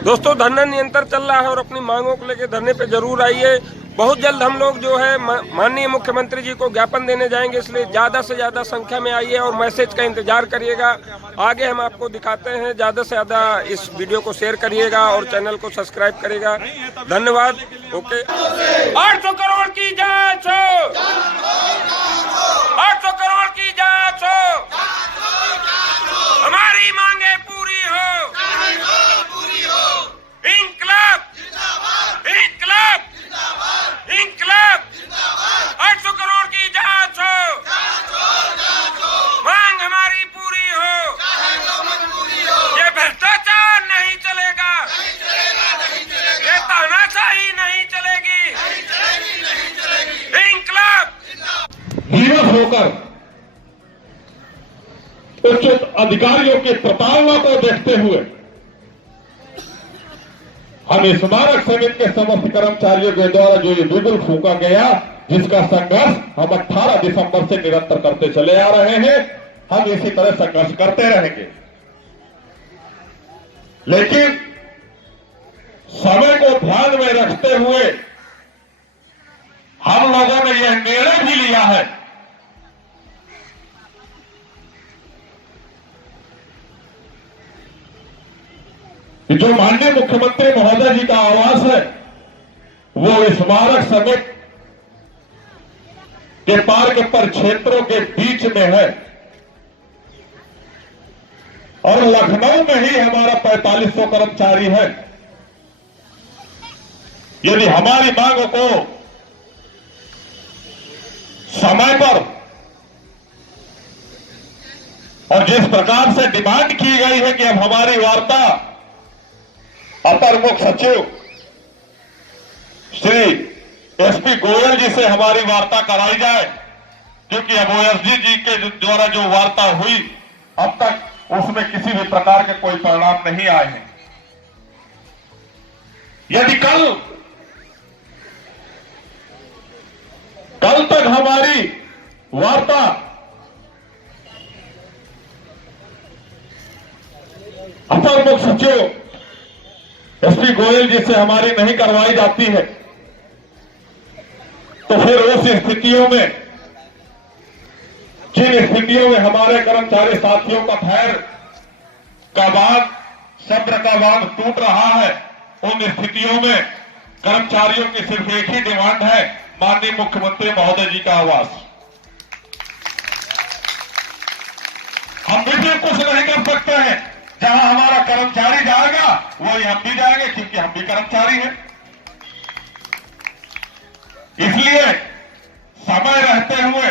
दोस्तों, धरना निरंतर चल रहा है और अपनी मांगों को लेकर धरने पे जरूर आइए। बहुत जल्द हम लोग जो है माननीय मुख्यमंत्री जी को ज्ञापन देने जाएंगे, इसलिए ज्यादा से ज्यादा संख्या में आइए और मैसेज का इंतजार करिएगा। आगे हम आपको दिखाते हैं, ज्यादा से ज्यादा इस वीडियो को शेयर करिएगा और चैनल को सब्सक्राइब करिएगा। धन्यवाद। ओके। 800 करोड़ की जांच हो, 800 करोड़ की जांच हो, हमारी मांगे पूरी हो। इंकलाब, इंकलाब, इंकलाब, 800 करोड़ की जांच हो, मांग हमारी पूरी हो। ये भ्रष्टाचार नहीं चलेगा, ये तानाशाही नहीं चलेगी। इंकलाब। विवश होकर उच्च अधिकारियों की प्रताड़ना को देखते हुए हम स्मारक समिति के समस्त कर्मचारियों के द्वारा जो ये बिगुल फूंका गया, जिसका संघर्ष हम 18 दिसंबर से निरंतर करते चले आ रहे हैं, हम इसी तरह संघर्ष करते रहेंगे। लेकिन समय को ध्यान में रखते हुए हम लोगों ने यह निर्णय भी लिया है कि जो माननीय मुख्यमंत्री महोदय जी का आवास है वो स्मारक समिति के पार्क पर क्षेत्रों के बीच में है और लखनऊ में ही हमारा 4500 कर्मचारी है। यदि हमारी मांगों को समय पर और जिस प्रकार से डिमांड की गई है कि अब हमारी वार्ता अपर मुख्य सचिव श्री एसपी गोयल जी से हमारी वार्ता कराई जाए, क्योंकि अब ओएसडी जी के द्वारा जो वार्ता हुई अब तक उसमें किसी भी प्रकार के कोई परिणाम नहीं आए हैं। यदि कल तक हमारी वार्ता अपर मुख्य सचिव एसपी गोयल जी से हमारी नहीं करवाई जाती है तो फिर उस स्थितियों में, जिन स्थितियों में हमारे कर्मचारी साथियों का धैर्य का बांध, सब्र का बांध टूट रहा है, उन स्थितियों में कर्मचारियों की सिर्फ एक ही डिमांड है, माननीय मुख्यमंत्री महोदय जी का आवास। हम भी कुछ नहीं कर सकते हैं, जहां हमारा कर्मचारी जाएगा वही हम भी जाएंगे, क्योंकि हम भी कर्मचारी हैं। इसलिए समय रहते हुए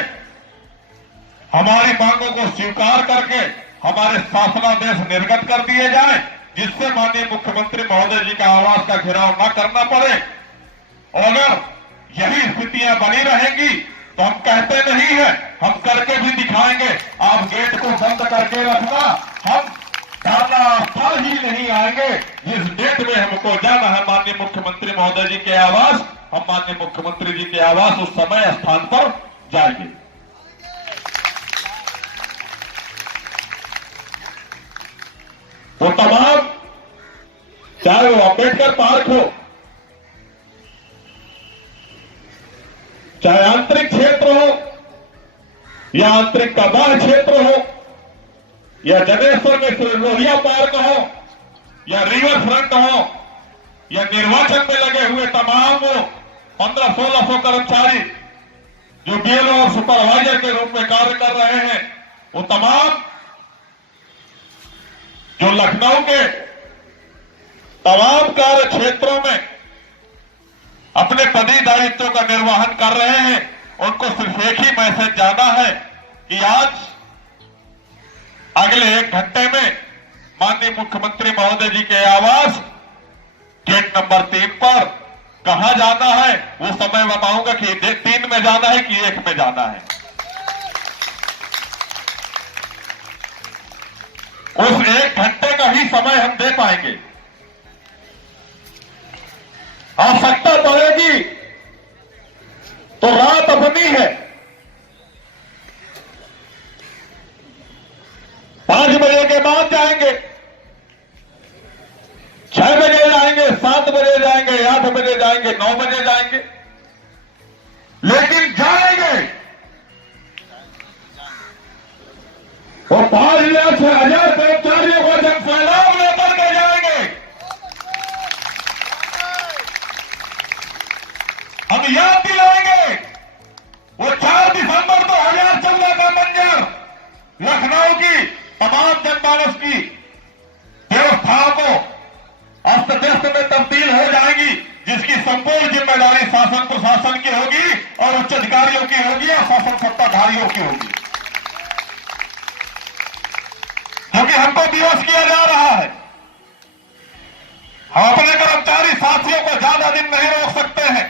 हमारी मांगों को स्वीकार करके हमारे शासनादेश निर्गत कर दिए जाए, जिससे माननीय मुख्यमंत्री महोदय जी का आवास का घेराव न करना पड़े। और अगर यही स्थितियां बनी रहेंगी तो हम कहते नहीं है, हम करके भी दिखाएंगे। आप गेट को बंद करके रखना, हम धरना स्थल ही नहीं आएंगे। जिस डेट में हमको जाना है माननीय मुख्यमंत्री महोदय जी के आवास, हम माननीय मुख्यमंत्री जी के आवास उस समय स्थान पर जाएंगे। तो तमाम, चाहे वो अंबेडकर पार्क हो, चाहे आंतरिक क्षेत्र हो या आंतरिक का बाह्य क्षेत्र हो, या जनेश्वर में लोहिया पार्क हो, या रिवर फ्रंट हो, या निर्वाचन में लगे हुए तमाम 1500-1600 कर्मचारी जो बीएलओ और सुपरवाइजर के रूप में कार्य कर रहे हैं, वो तमाम जो लखनऊ के तमाम कार्य क्षेत्रों में अपने पदी दायित्वों का निर्वहन कर रहे हैं, उनको सिर्फ एक ही मैसेज जाना है कि आज अगले 1 घंटे में माननीय मुख्यमंत्री महोदय जी के आवास गेट नंबर 3 पर कहां जाना है। वो समय बताऊंगा कि 3 में जाना है कि 1 में जाना है। उस 1 घंटे का ही समय हम दे पाएंगे। आवश्यकता पड़ेगी तो रात अपनी है, 5 बजे के बाद जाएंगे। 6 बजे जाएंगे, 7 बजे जाएंगे, 8 बजे जाएंगे, 9 बजे जाएंगे, लेकिन जाएंगे। वो 5 या 6 हजार कर्मचारियों को जन सैलाब लेकर के जाएंगे। हम याद दिलाएंगे वो 4 दिसंबर 2014 का मंजर, लखनऊ की तमाम जनमानस की व्यवस्थाओं को अस्त व्यस्त में तब्दील हो जाएगी, जिसकी संपूर्ण जिम्मेदारी शासन प्रशासन की होगी और उच्च अधिकारियों की होगी और शासन सत्ताधारियों की होगी, क्योंकि हमको विवश किया जा रहा है। हम अपने कर्मचारी साथियों को ज्यादा दिन नहीं रोक सकते हैं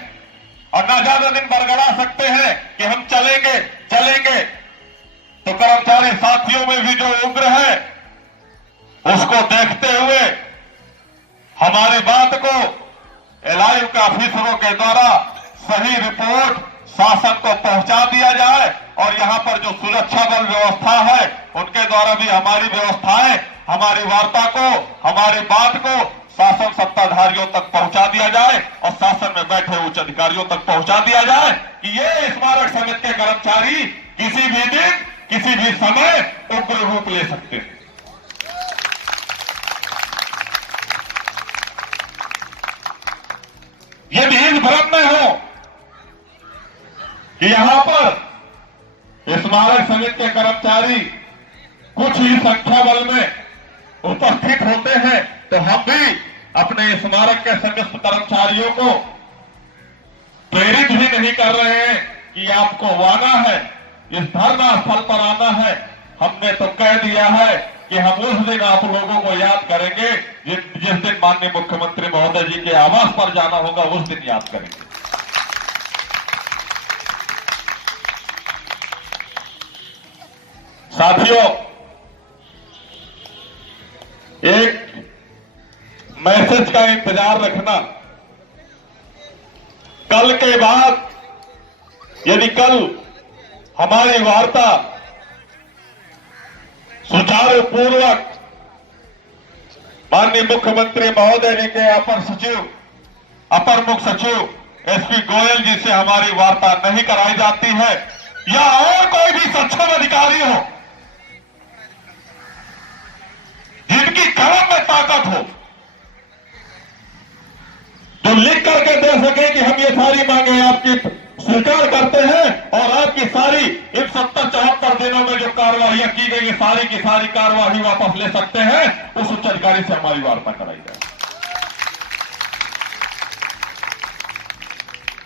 और न ज्यादा दिन बरगला सकते हैं कि हम चलेंगे चलेंगे। तो कर्मचारी साथियों में भी जो उग्र है, उसको देखते हुए हमारी बात को एलआईयू के ऑफिसरों के द्वारा सही रिपोर्ट शासन को पहुंचा दिया जाए और यहां पर जो सुरक्षा बल व्यवस्था है उनके द्वारा भी हमारी व्यवस्थाएं, हमारी वार्ता को, हमारी बात को शासन सत्ताधारियों तक पहुंचा दिया जाए और शासन में बैठे उच्च अधिकारियों तक पहुंचा दिया जाए कि ये स्मारक समिति के कर्मचारी किसी भी दिन, किसी भी समय उग्र रूप ले सकते हैं। ये भी इस भ्रम में हो कि यहां पर स्मारक समिति के कर्मचारी कुछ ही संख्या बल में उपस्थित होते हैं, तो हम भी अपने स्मारक के समस्त कर्मचारियों को प्रेरित भी नहीं कर रहे हैं कि आपको आना है, इस धरना स्थल पर आना है। हमने तो कह दिया है कि हम उस दिन आप लोगों को याद करेंगे जिस दिन माननीय मुख्यमंत्री महोदय जी के आवास पर जाना होगा, उस दिन याद करेंगे। साथियों, एक मैसेज का इंतजार रखना। कल के बाद यदि कल हमारी वार्ता सुचारू पूर्वक माननीय मुख्यमंत्री महोदय जी के अपर सचिव, अपर मुख्य सचिव एसपी गोयल जी से हमारी वार्ता नहीं कराई जाती है, या और कोई भी सक्षम अधिकारी हो जिनकी कलम में ताकत हो, जो लिख करके दे सके कि हम ये सारी मांगे आपकी स्वीकार करते हैं और आपकी सारी इन 70-74 दिनों में जो कार्रवाइयां की गई, सारी की सारी कार्रवाई वापस ले सकते हैं, उस उच्च अधिकारी से हमारी वार्ता कराई जाए।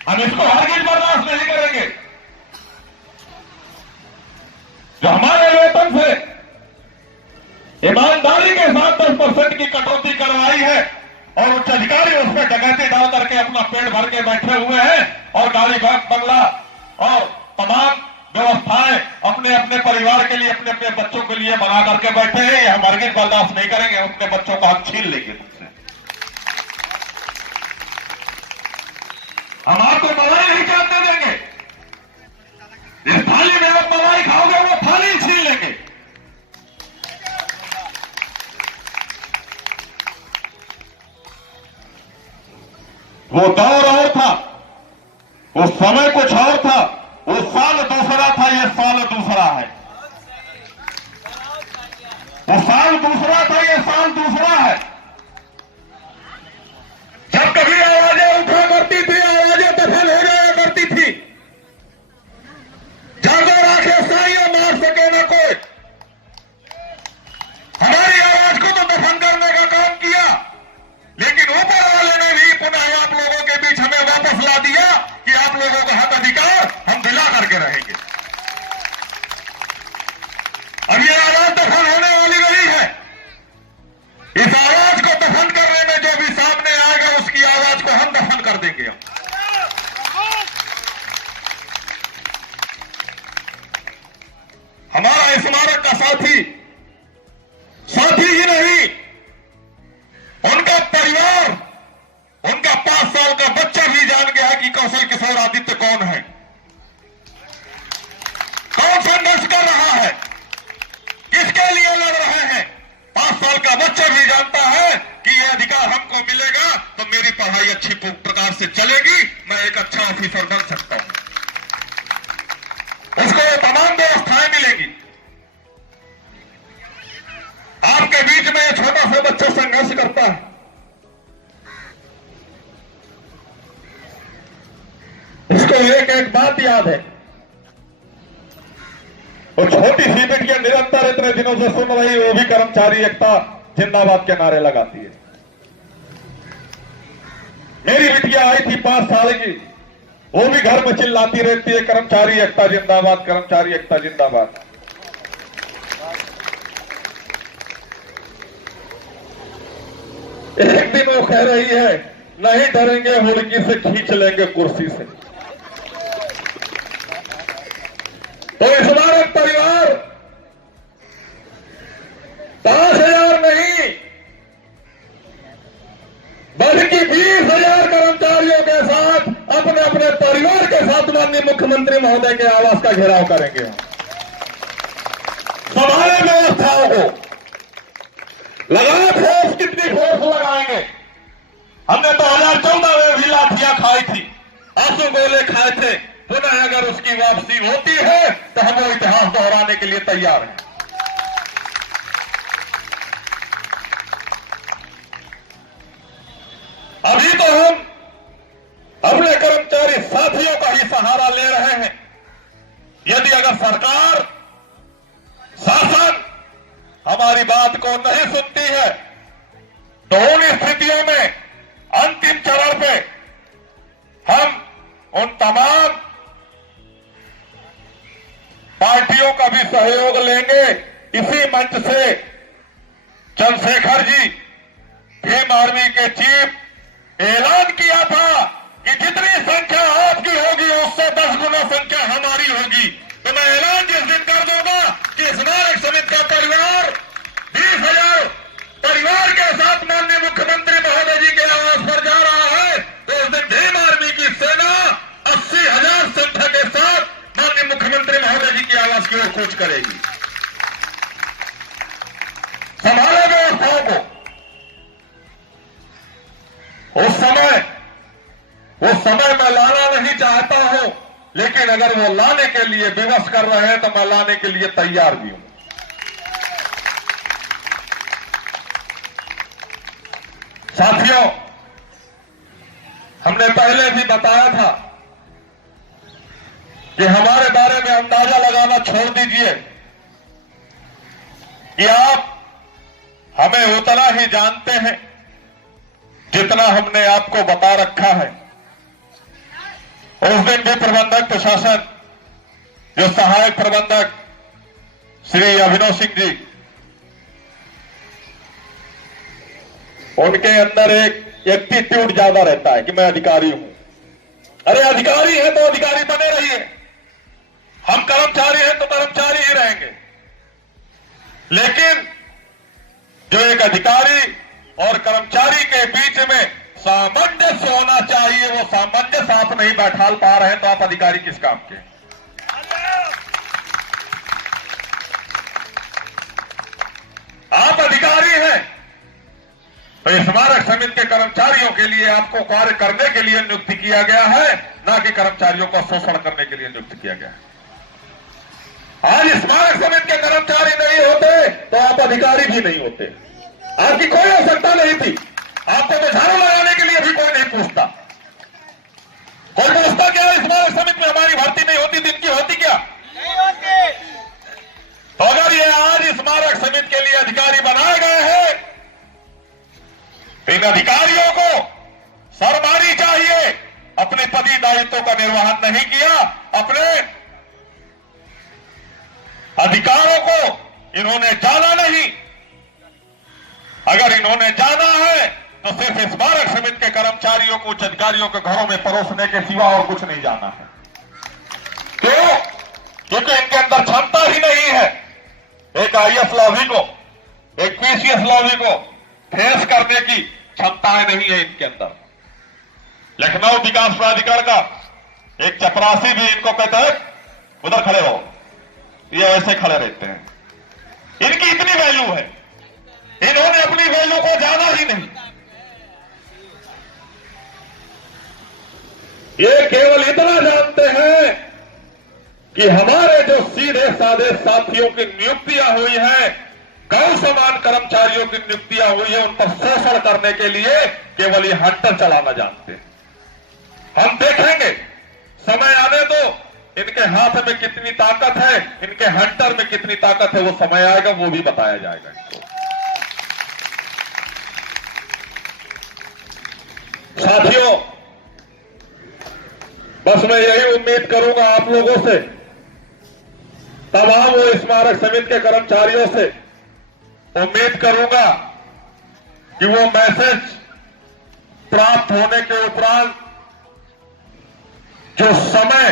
हम इसको हरगिज बर्दाश्त नहीं करेंगे। जो हमारे वेतन से ईमानदारी के साथ 10% की कटौती करवाई है और उच्च अधिकारी उसमें डकैती डाल करके अपना पेट भर के बैठे हुए हैं और गाड़ी बंगला और तमाम व्यवस्थाएं अपने अपने परिवार के लिए, अपने अपने बच्चों के लिए बना करके बैठे हैं, ये हम हरगिज बर्दाश्त नहीं करेंगे। अपने बच्चों को हम छीन लेंगे तुमसे। हम आपको मलाई नहीं चाहते देंगे। जिस थाली में आप मलाई खाओगे वो थाली छीन लेंगे। वो दौर और था, वो समय कुछ और था, वो साल दूसरा था, ये साल दूसरा है। वो साल दूसरा था, ये साल दूसरा है। जब कभी आवाजें उठा करती थी, आवाजें दफन हो जाया करती थी, जाकर आंखें साइयां मार सके ना कोई। हमारी आवाज को तो दफन करने का काम किया, लेकिन ऊपर वाले ने भी पुनः आप लोगों के बीच हमें वापस ला दिया कि आप लोगों का हक अधिकार हम दिला करके रहेंगे। अब ये आवाज दफन होने वाली नहीं है। इस आवाज को दफन करने में जो भी सामने आएगा उसकी आवाज को हम दफन कर देंगे। हमारा स्मारक का साथी ही नहीं, उनका परिवार, उनका 5 साल का बच्चा भी जान गया कि कौशल किशोर आदित्य कौन है, कौन संघर्ष कर रहा है, किसके लिए लड़ रहे हैं। 5 साल का बच्चा भी जानता है कि यह अधिकार हमको मेरी पढ़ाई अच्छी प्रकार से चलेगी, मैं एक अच्छा ऑफिसर बन सकता हूं। उसको तमाम व्यवस्थाएं मिलेंगी। आपके बीच में छोटा सा बच्चा संघर्ष करता है, उसको एक एक बात याद है। और छोटी सी बिटिया निरंतर इतने दिनों से सुन रही, वो भी कर्मचारी एकता जिंदाबाद के नारे लगाती है। मेरी बिटिया आई थी 5 साल की, वो भी घर में चिल्लाती रहती है, कर्मचारी एकता जिंदाबाद, कर्मचारी एकता जिंदाबाद। एक दिन वो कह रही है, नहीं डरेंगे, मुर्गी से खींच लेंगे कुर्सी से। तो इस बार एक परिवार 5,000 नहीं बल्कि 20,000 कर्मचारियों के साथ अपने अपने परिवार के साथ माननीय मुख्यमंत्री महोदय के आवास का घेराव करेंगे। संभाले व्यवस्थाओं को, लगाए फोर्स, कितनी फोर्स लगाएंगे। हमने 2014 में भी लाठियां खाई थी, आंसू गोले खाए थे। पुनः अगर उसकी वापसी होती है तो हम वो इतिहास दोहराने के लिए तैयार हैं। अभी तो हम अपने कर्मचारी साथियों का ही सहारा ले रहे हैं। यदि अगर सरकार, शासन हमारी बात को नहीं सुनती है तो उन स्थितियों में अंतिम चरण पे हम उन तमाम पार्टियों का भी सहयोग लेंगे। इसी मंच से चंद्रशेखर जी, भीम आर्मी के चीफ, ऐलान किया था कि जितनी संख्या आपकी होगी उससे 10 गुना संख्या हमारी होगी। तो मैं ऐलान जिस दिन कर दूंगा कि स्मारक समिति का परिवार 20,000 परिवार के साथ माननीय मुख्यमंत्री महोदय जी के आवास पर जा रहा है, तो उस दिन भीम आर्मी की सेना 80,000 संख्या के साथ माननीय मुख्यमंत्री महोदय जी के आवास की ओर कूच करेगी। संभाले व्यवस्थाओं को। उस समय मैं लाना नहीं चाहता हूं, लेकिन अगर वो लाने के लिए विवश कर रहे हैं तो मैं लाने के लिए तैयार भी हूं। साथियों, हमने पहले भी बताया था कि हमारे बारे में अंदाजा लगाना छोड़ दीजिए कि आप हमें उतना ही जानते हैं जितना हमने आपको बता रखा है। उस दिन भी प्रबंधक प्रशासन, जो सहायक प्रबंधक श्री अभिनव सिंह जी, उनके अंदर एक एटीट्यूड ज्यादा रहता है कि मैं अधिकारी हूं। अरे अधिकारी है तो अधिकारी बने रहिए, हम कर्मचारी हैं तो कर्मचारी ही रहेंगे। लेकिन जो एक अधिकारी और कर्मचारी के बीच में सामंजस्य होना चाहिए, वो सामंजस्य आप नहीं बैठाल पा रहे हैं, तो आप अधिकारी किस काम के? आप अधिकारी हैं तो स्मारक समिति के कर्मचारियों के लिए आपको कार्य करने के लिए नियुक्त किया गया है, ना कि कर्मचारियों को शोषण करने के लिए नियुक्त किया गया है। आज स्मारक समिति के कर्मचारी नहीं होते तो आप अधिकारी भी नहीं होते। आपकी कोई आवश्यकता नहीं थी, आपको तो झाड़ू लगाने के लिए भी कोई नहीं पूछता। कोई पूछता क्या स्मारक समिति में हमारी भर्ती नहीं होती, दिन की होती क्या? नहीं होती। तो अगर ये आज स्मारक समिति के लिए अधिकारी बनाए गए हैं, इन अधिकारियों को शर्मानी चाहिए। अपने पदी दायित्वों का निर्वहन नहीं किया, अपने अधिकारों को इन्होंने जाना नहीं। अगर इन्होंने जाना है तो सिर्फ स्मारक समिति के कर्मचारियों को उच्च अधिकारियों के घरों में परोसने के सिवा और कुछ नहीं जाना है। क्यों? क्योंकि इनके अंदर क्षमता ही नहीं है एक IAS लॉबी को, एक PCS लॉबी को फेस करने की क्षमताएं नहीं है इनके अंदर। लखनऊ विकास प्राधिकरण का एक चपरासी भी इनको कहता है उधर खड़े हो, ये ऐसे खड़े रहते हैं। इनकी इतनी वैल्यू है, इन्होंने अपनी वैल्यू को जाना ही नहीं। ये केवल इतना जानते हैं कि हमारे जो सीधे साधे साथियों की नियुक्तियां हुई हैं, गौ समान कर्मचारियों की नियुक्तियां हुई है, उन पर शोषण करने के लिए केवल ये हंटर चलाना जानते हैं। हम देखेंगे, समय आने दो, इनके हाथ में कितनी ताकत है, इनके हंटर में कितनी ताकत है, वो समय आएगा, वो भी बताया जाएगा इनको। साथियों, बस मैं यही उम्मीद करूंगा आप लोगों से, तमाम वो स्मारक समिति के कर्मचारियों से उम्मीद करूंगा कि वो मैसेज प्राप्त होने के उपरांत जो समय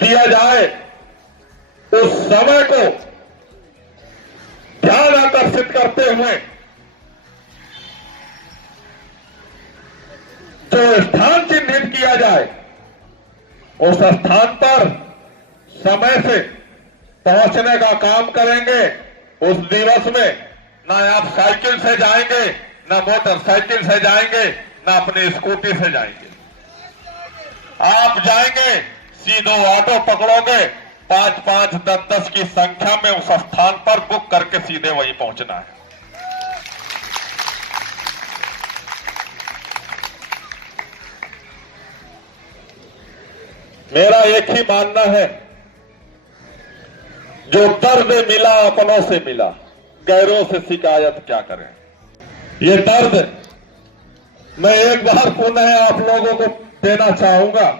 दिया जाए, उस समय को ध्यान आकर्षित करते हुए जो स्थान चिन्हित किया जाए, उस स्थान पर समय से पहुंचने का काम करेंगे। उस दिवस में ना आप साइकिल से जाएंगे, ना मोटरसाइकिल से जाएंगे, ना अपनी स्कूटी से जाएंगे। आप जाएंगे, सीधो ऑटो पकड़ोगे, 5-5, 10-10 की संख्या में उस स्थान पर बुक करके सीधे वहीं पहुंचना है। मेरा एक ही मानना है, जो दर्द मिला अपनों से मिला, गैरों से शिकायत क्या करें। ये दर्द मैं एक बार पुनः आप लोगों को देना चाहूंगा,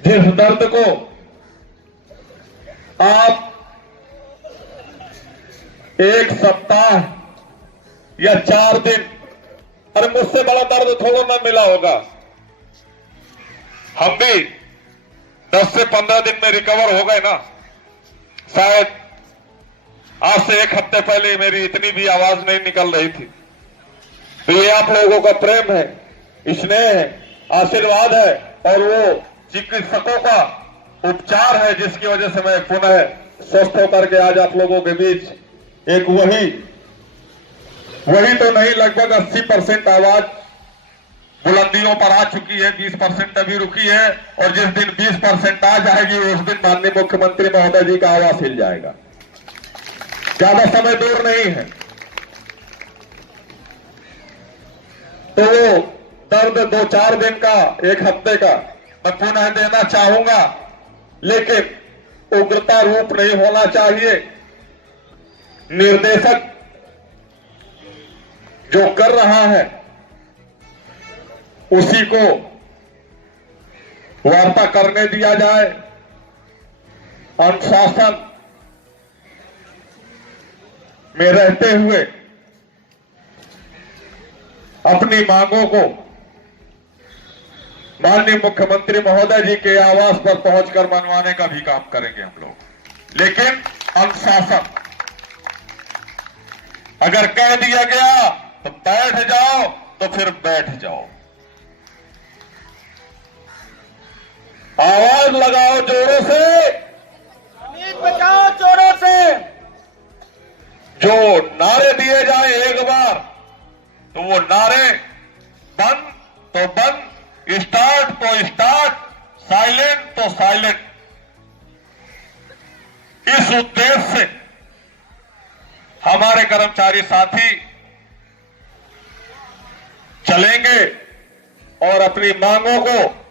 जिस दर्द को आप एक सप्ताह या 4 दिन, अरे मुझसे बड़ा दर्द थोड़ा ना मिला होगा, हम भी 10 से 15 दिन में रिकवर हो गए ना। शायद आज से 1 हफ्ते पहले मेरी इतनी भी आवाज नहीं निकल रही थी। तो ये आप लोगों का प्रेम है, स्नेह है, आशीर्वाद है, और वो चिकित्सकों का उपचार है, जिसकी वजह से मैं पुनः स्वस्थ होकर के आज आप लोगों के बीच एक वही तो नहीं, लगभग 80% आवाज बुलंदियों पर आ चुकी है, 20% अभी रुकी है, और जिस दिन 20% आ जाएगी उस दिन माननीय मुख्यमंत्री महोदय जी का आवाज हिल जाएगा। ज्यादा समय दूर नहीं है। तो वो दर्द 2-4 दिन का, 1 हफ्ते का मैं पुनः देना चाहूंगा, लेकिन उग्रता रूप नहीं होना चाहिए। निर्देशक जो कर रहा है उसी को वार्ता करने दिया जाए। अनुशासन में रहते हुए अपनी मांगों को माननीय मुख्यमंत्री महोदय जी के आवास पर पहुंचकर मनवाने का भी काम करेंगे हम लोग, लेकिन अनुशासन। अगर कह दिया गया तो बैठ जाओ, तो फिर बैठ जाओ। आवाज लगाओ जोरों से, बचाओ जोरों से। जो नारे दिए जाए एक बार, तो वो नारे बंद तो बंद, स्टार्ट तो स्टार्ट, साइलेंट तो साइलेंट। इस उद्देश्य से हमारे कर्मचारी साथी चलेंगे और अपनी मांगों को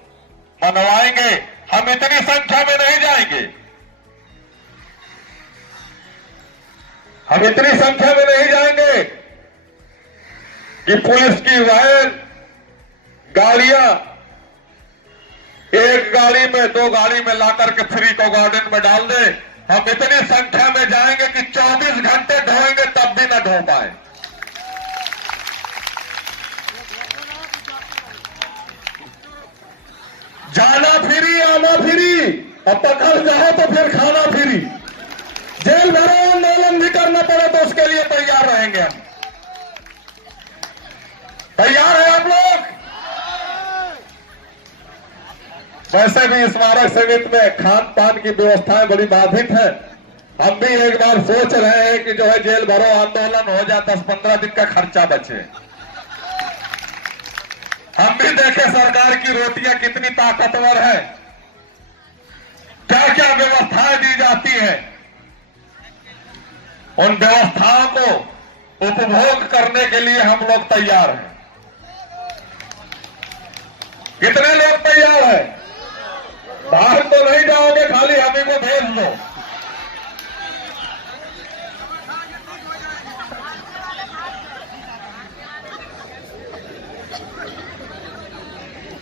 मनवाएंगे। हम इतनी संख्या में नहीं जाएंगे, हम इतनी संख्या में नहीं जाएंगे कि पुलिस की वैन, गाड़ियां, एक गाड़ी में 2 गाड़ी में लाकर के फ्री को गार्डन में डाल दे। हम इतनी संख्या में जाएंगे कि 24 घंटे ढोएंगे तब भी न ढो पाए। जाना फ्री, आना फ्री, अब पकड़ जाओ तो फिर खाना फ्री। जेल भरो आंदोलन भी करना पड़े तो उसके लिए तैयार रहेंगे हम। तैयार है आप लोग? वैसे भी स्मारक समिति में खान पान की व्यवस्थाएं बड़ी बाधित है। हम भी एक बार सोच रहे हैं कि जो है जेल भरो आंदोलन हो जाए, 10-15 दिन का खर्चा बचे। हम भी देखे सरकार की रोटियां कितनी ताकतवर है, क्या क्या व्यवस्थाएं दी जाती है। उन व्यवस्थाओं को उपभोग करने के लिए हम लोग तैयार हैं। कितने लोग तैयार हैं? बाहर तो नहीं जाओगे, खाली हमें को भेज दो।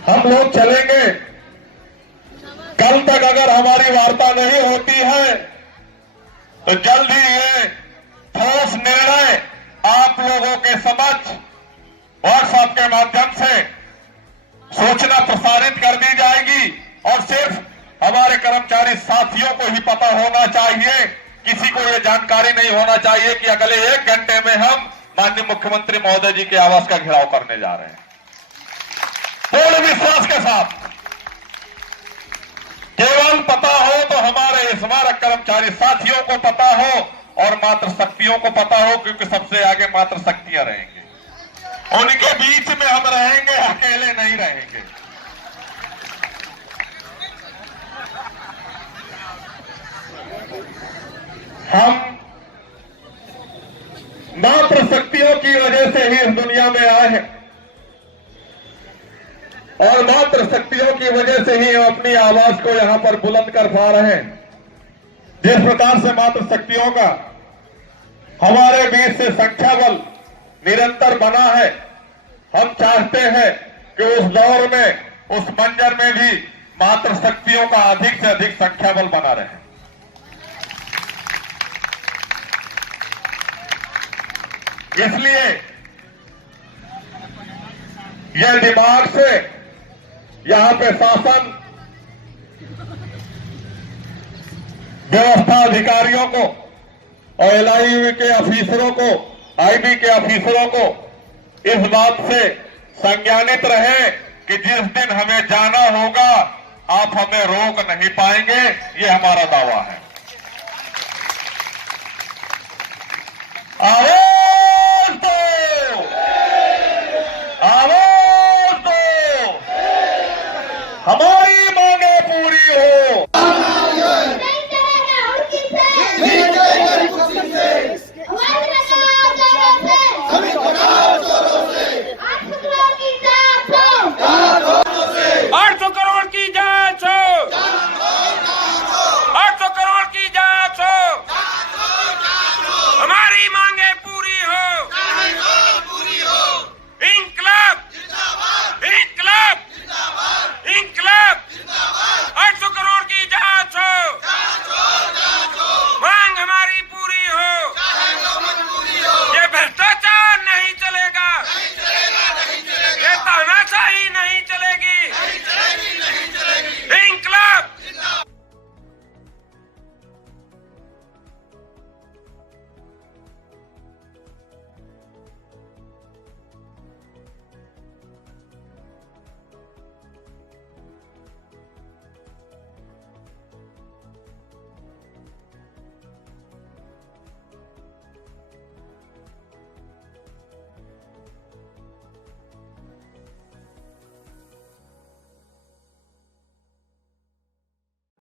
हम लोग चलेंगे। कल तक अगर हमारी वार्ता नहीं होती है तो जल्द ही ये ठोस निर्णय आप लोगों के समक्ष व्हाट्सएप के माध्यम से सूचना प्रसारित कर दी जाएगी और सिर्फ हमारे कर्मचारी साथियों को ही पता होना चाहिए, किसी को यह जानकारी नहीं होना चाहिए कि अगले 1 घंटे में हम माननीय मुख्यमंत्री महोदय जी के आवास का घेराव करने जा रहे हैं। पूर्ण विश्वास के साथ केवल पता हो तो हमारे स्मारक कर्मचारी साथियों को पता हो और मात्र शक्तियों को पता हो, क्योंकि सबसे आगे मात्र शक्तियां रहेंगे। उनके बीच में हम रहेंगे, अकेले नहीं रहेंगे। हम मात्र शक्तियों की वजह से ही इस दुनिया में आए हैं और मात्र शक्तियों की वजह से ही हम अपनी आवाज को यहां पर बुलंद कर पा रहे हैं। जिस प्रकार से मात्र शक्तियों का हमारे बीच से संख्या बल निरंतर बना है, हम चाहते हैं कि उस दौर में, उस मंजर में भी मात्र शक्तियों का अधिक से अधिक संख्या बल बना रहे। इसलिए यह दिमाग से यहां पे शासन व्यवस्था अधिकारियों को और एलआईयू के अफीसरों को, आईबी के अफीसरों को इस बात से संज्ञानित रहे कि जिस दिन हमें जाना होगा आप हमें रोक नहीं पाएंगे, ये हमारा दावा है।